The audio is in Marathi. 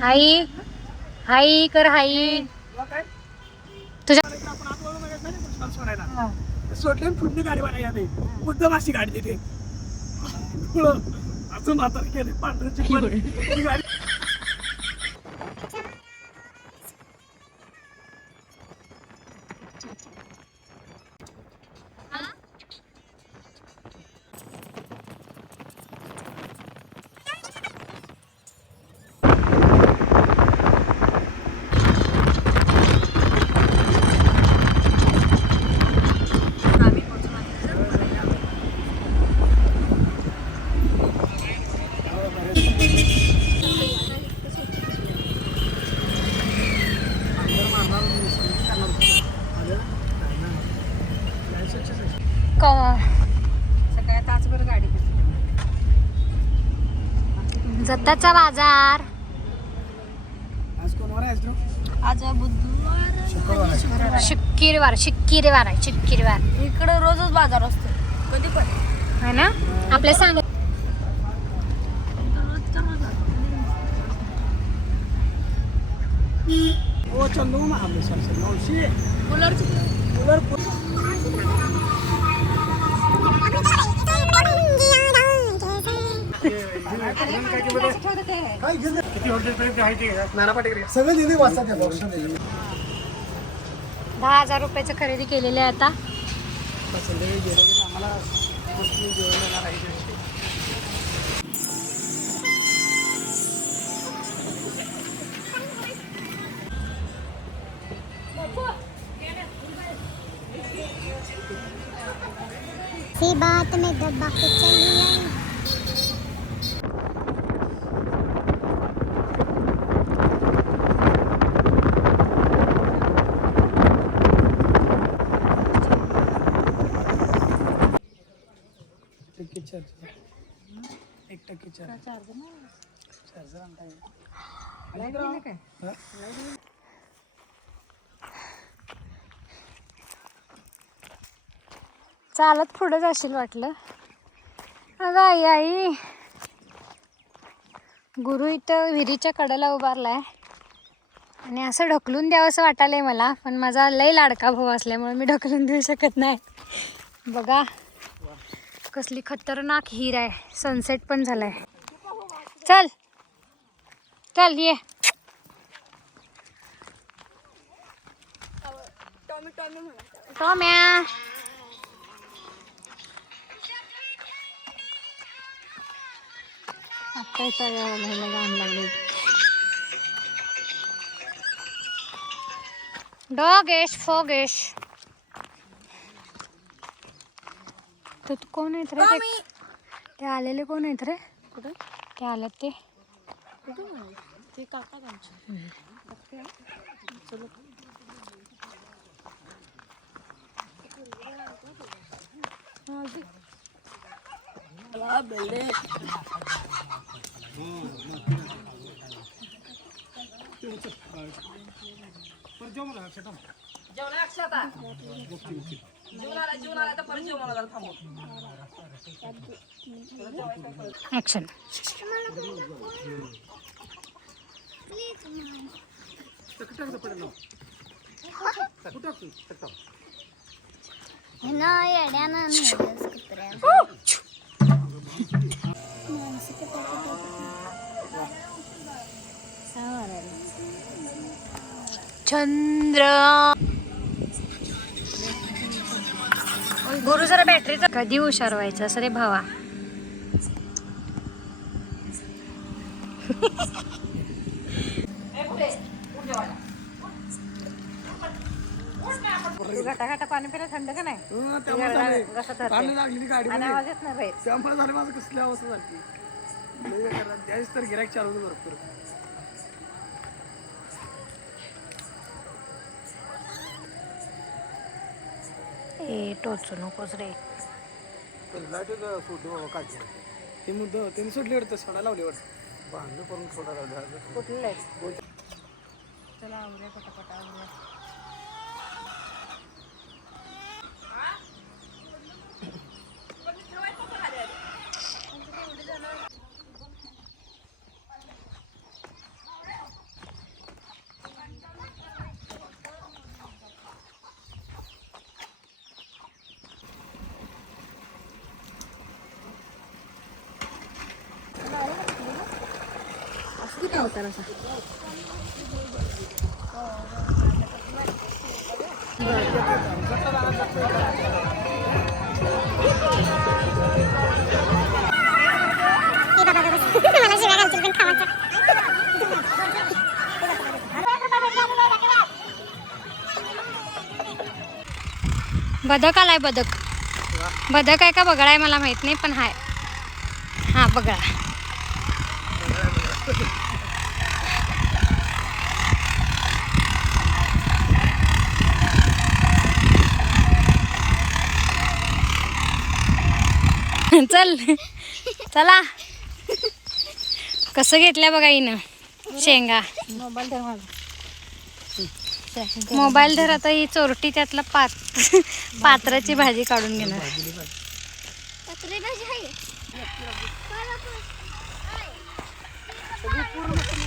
हाई हाई कर हाई तुझ्या सोडले पुढली गाडी बघायला नाही मुद्दाम अशी गाडी देते असं म्हातारा केले पांढऱ्याची गाडी. सकाळी तासभर गाडी जत्ताचा बाजार आज कोणवर आहेस तू? आज बुधवार शुक्रवार आहे शुक्रवार इकडे रोजच बाजार असतो कधी पण है ना आपल्या सांग ओ चंदू महाबळे सर नऊशे सगळं दिली वाजता 10,000 रुपयाचं खरेदी केलेलं आहे आता. संध्याकाळी गेले की आम्हाला जेवण देणार आहे. सी बात में दबा के चली आई. एक टक्के चार्जर आणता येईल. चालत पुढे जाशील वाटलं. अगं आई आई गुरु इथं विहिरीच्या कडेला उभारलाय आणि असं ढकलून द्यावं असं वाटायलंय मला, पण माझा लय लाडका भाऊ असल्यामुळे मी ढकलून देऊ शकत नाही. बघा कसली खतरनाक हिर आहे. सनसेट पण झालाय. चल चल ये. टॉम्या डॉगेश फोगेश तर तू कोण आहेत रे? ते आलेले कोण आहेत रे? कुठे ते आलेत? ते काका आमचे ऍक्शन. चंद्र गुरु जरा बॅटरीचा कधी हुशार व्हायचं असं रे भावा. घाटा पाणी पिलं थंड का नाही? त्यामुळे झालं माझं कसली अवस्था झाली. त्याच तर गिरायक चालू होतं भरपूर. ए टोचू नकोस रे. ते मुद्दा त्यांनी सोडली वाटतं. सोडा लावली वाटतं. बांधणं करून सोडा लावली. कुठलं आहे? चला आवरूया पटापट आवरूया. मला शिव्या घालतील पण खावायचं. बदक आलाय बदक. बदक आहे का बगळा आहे मला माहित नाही पण हाय. हा बगळा. चल चला. कसं घेतल्या बघा हिनं शेंगा. मोबाईल धर. आता ही चोरटी त्यातला पात्राची भाजी काढून घेणार. पूर्ण